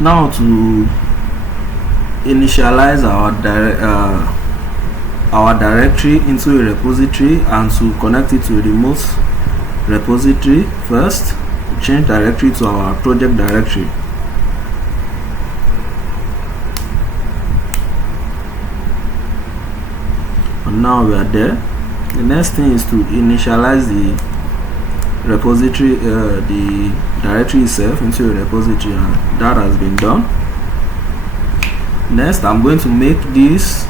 Now to initialize our directory into a repository and to connect it to a remote repository, first change directory to our project directory. And now we are there. The next thing is to initialize the repository, the directory itself into a repository, and that has been done. Next, I'm going to make this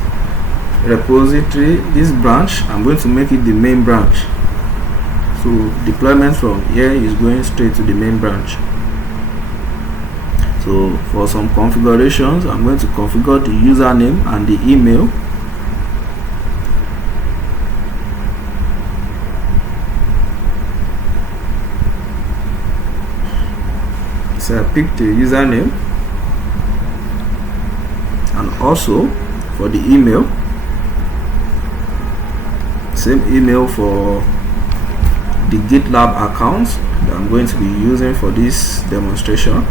repository, this branch, I'm going to make it the main branch. So deployment from here is going straight to the main branch. So for some configurations, I'm going to configure the username and the email. So I pick the username, and also for the email, same email for the GitLab account that I'm going to be using for this demonstration.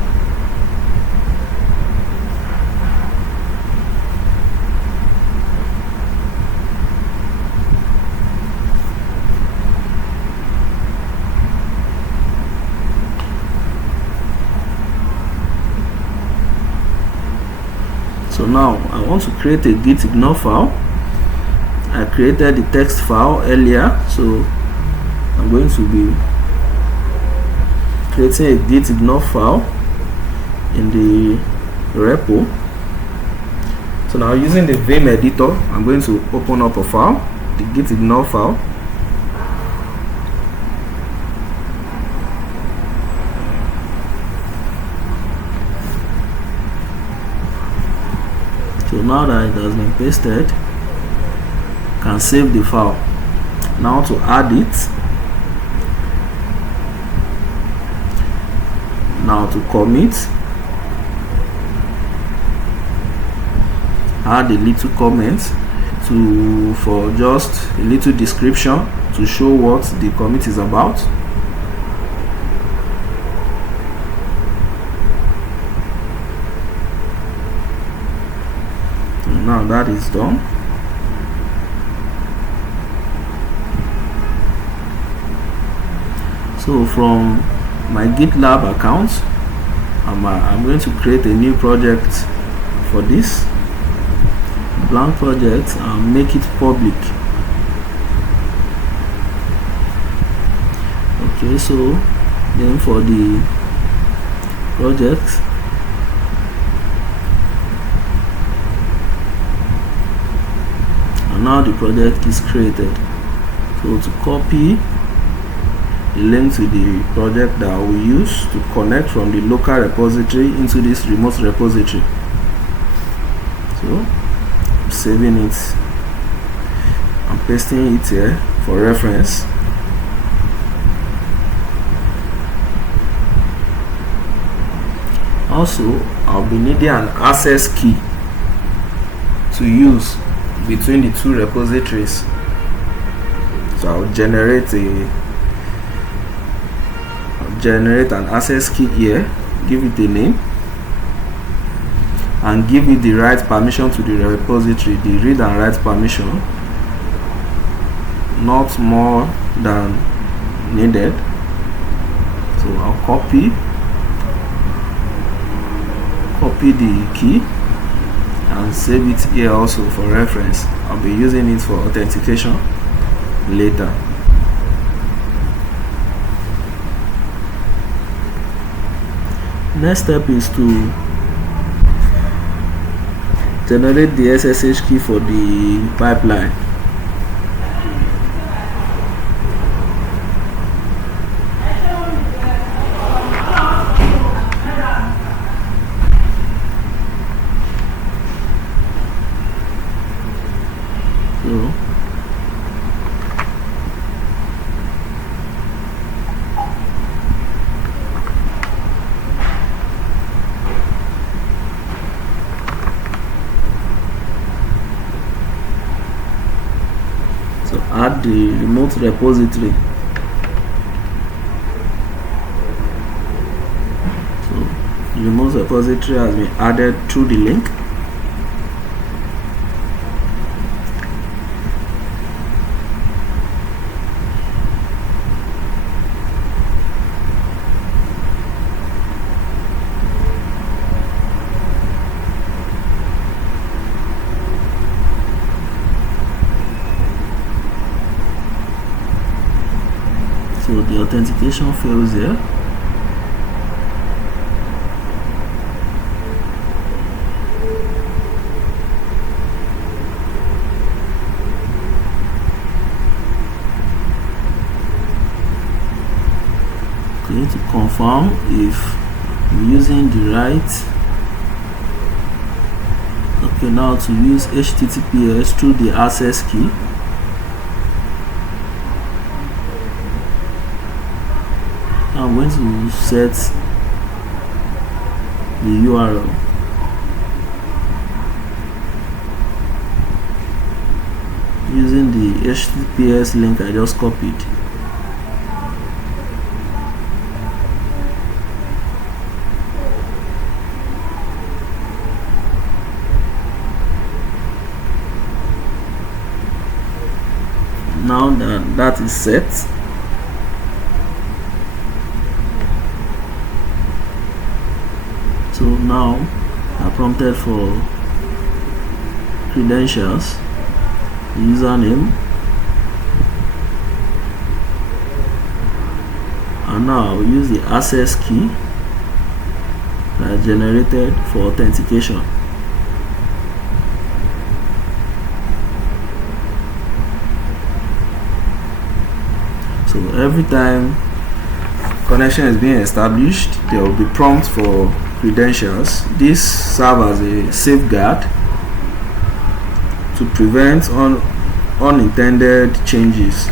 So now I want to create a gitignore file. I created the text file earlier, so I'm going to be creating a gitignore file in the repo. So now using the Vim editor, I'm going to open up a file, the gitignore file. So now that it has been pasted, can save the file. Now to add it, now to commit, add a little comment for just a little description to show what the commit is about. And now that is done. So from my GitLab account, I'm going to create a new project for this blank project and make it public. Okay, so then for the project, and now the project is created. So to copy the link to the project that we use to connect from the local repository into this remote repository. So I'm saving it, I'm pasting it here for reference. Also, I'll be needing an access key to use between the two repositories. So I'll generate an access key here, give it a name, and give it the right permission to the repository, the read and write permission, not more than needed. So I'll copy the key and save it here also for reference. I'll be using it for authentication later. Next step is to generate the SSH key for the pipeline. So add the remote repository. So remote repository has been added through the link. So the authentication fails here. Okay, to confirm if we're using the right. Okay, now to use HTTPS through the access key. I'm going to set the URL. Using the HTTPS link I just copied. Now that is set, so now I prompted for credentials, username, and now I'll use the access key that I generated for authentication. So every time connection is being established, there will be prompt for credentials. This serves as a safeguard to prevent unintended changes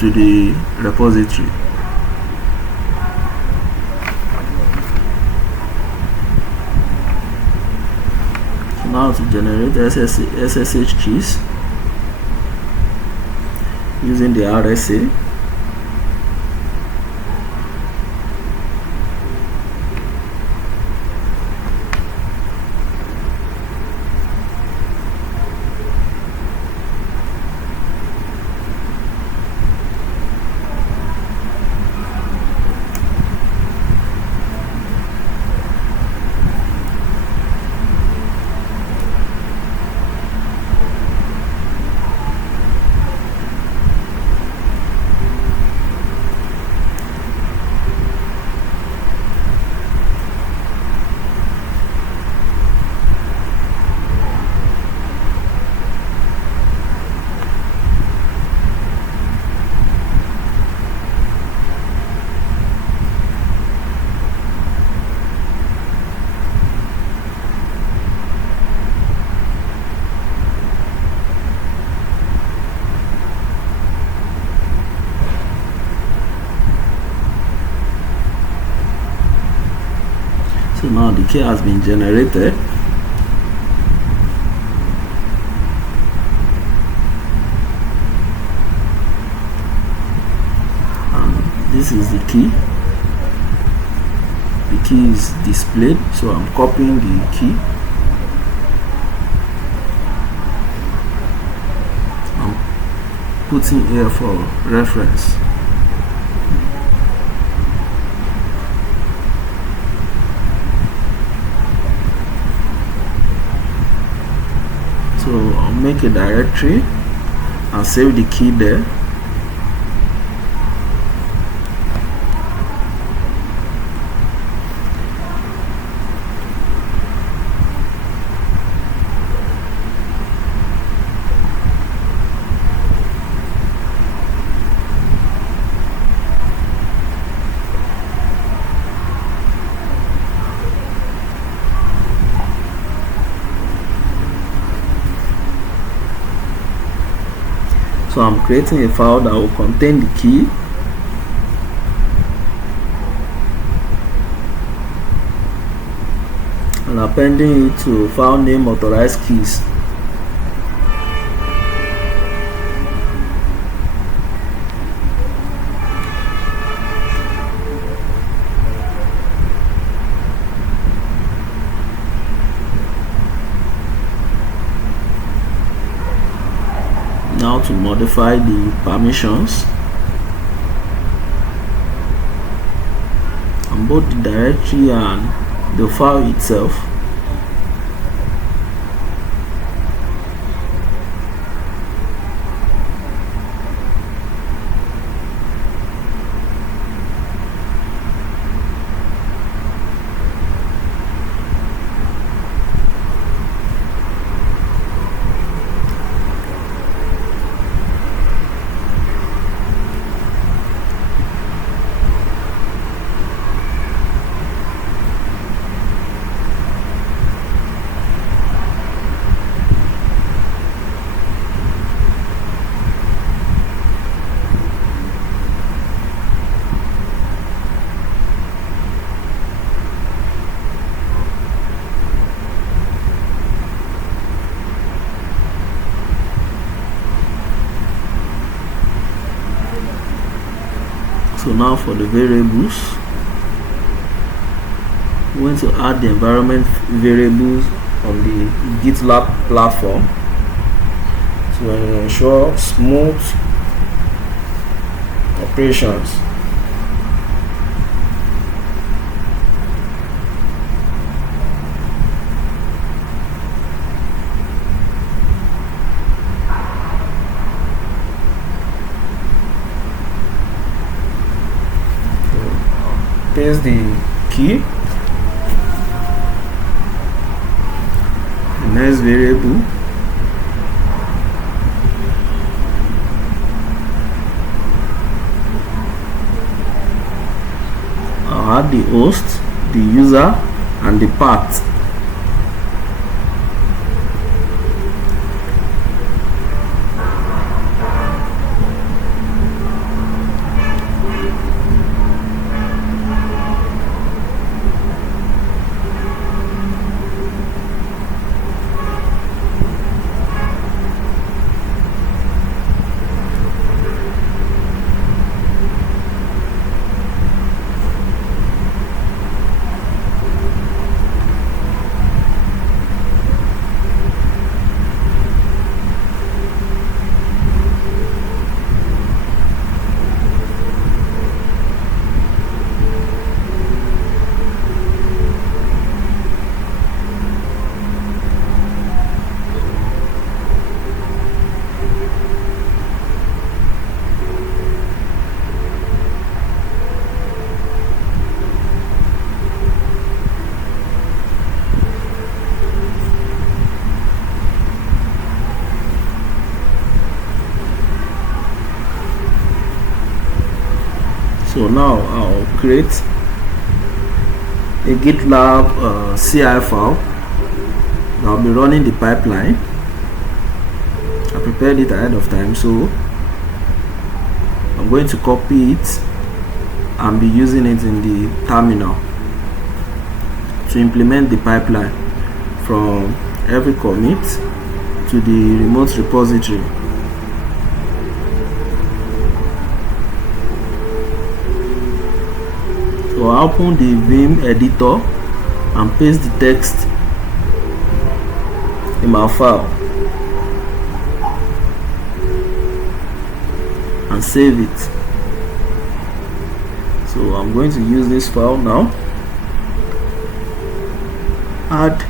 to the repository. So now to generate SSH keys using the RSA. So now the key has been generated. And this is the key. The key is displayed, so I'm copying the key. I'm putting here for reference. So I'll make a directory and save the key there. So I'm creating a file that will contain the key. And appending it to file name authorized keys. now to modify the permissions on both the directory and the file itself. So now for the variables, we're going to add the environment variables on the GitLab platform to ensure smooth operations. Paste the key, the next variable, I'll add the host, the user, and the path. So now I'll create a GitLab CI file. I'll be running the pipeline. I prepared it ahead of time, so I'm going to copy it and be using it in the terminal to implement the pipeline from every commit to the remote repository. So I'll open the Vim editor and paste the text in my file and save it. So I'm going to use this file now. Add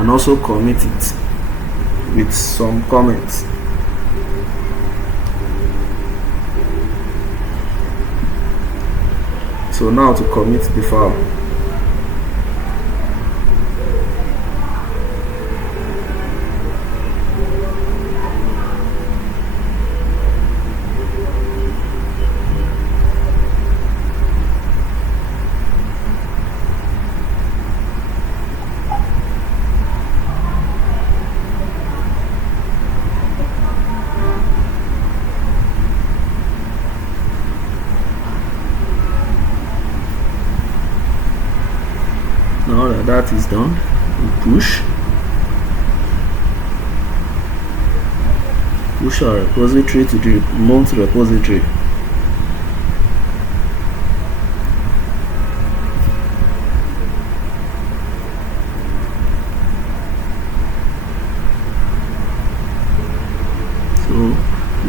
and also commit it with some comments. So now to commit the file. Now that that is done, we push our repository to the remote repository.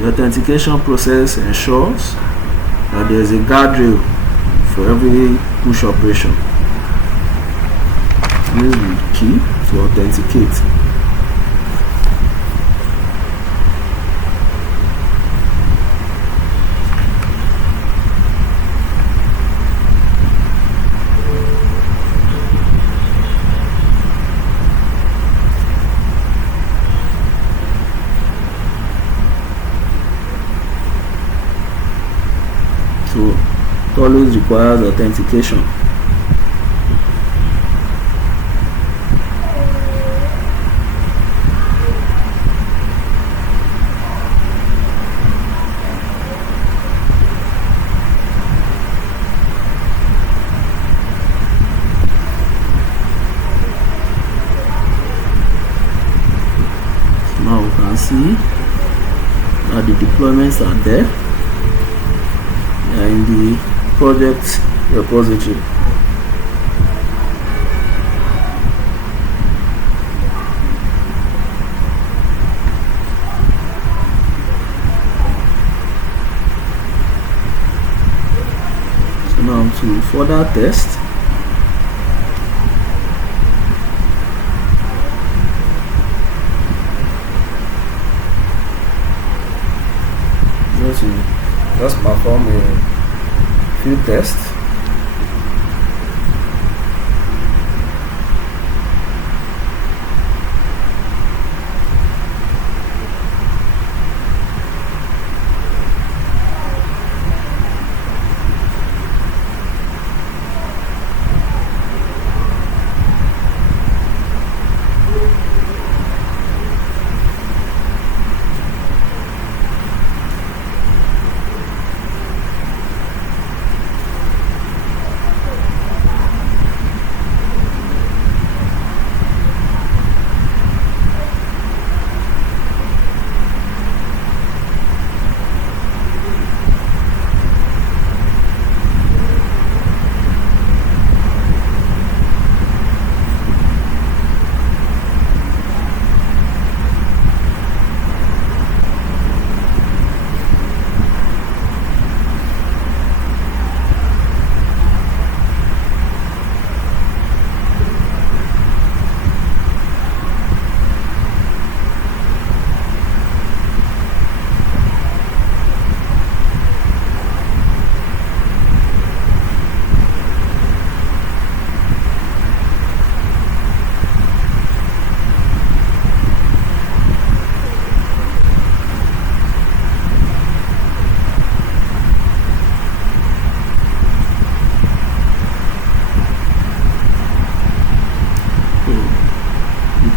The authentication process ensures that there is a guardrail for every push operation. Use the key to authenticate. So it always requires authentication. Now we can see that the deployments are there. They are in the project repository. So now to further test, just perform a few tests.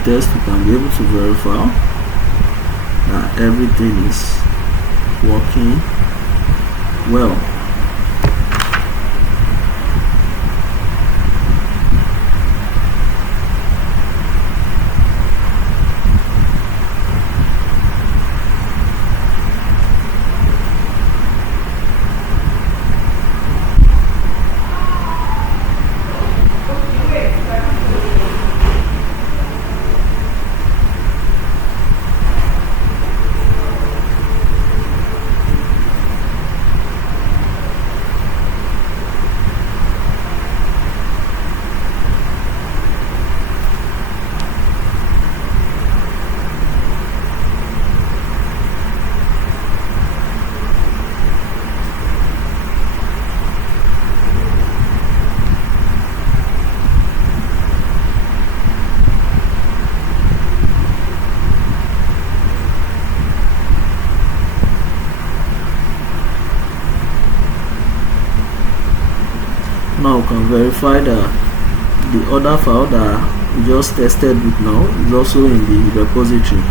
Test, you can be able to verify that everything is working well. Now we can verify that the other file that we just tested with now is also in the repository.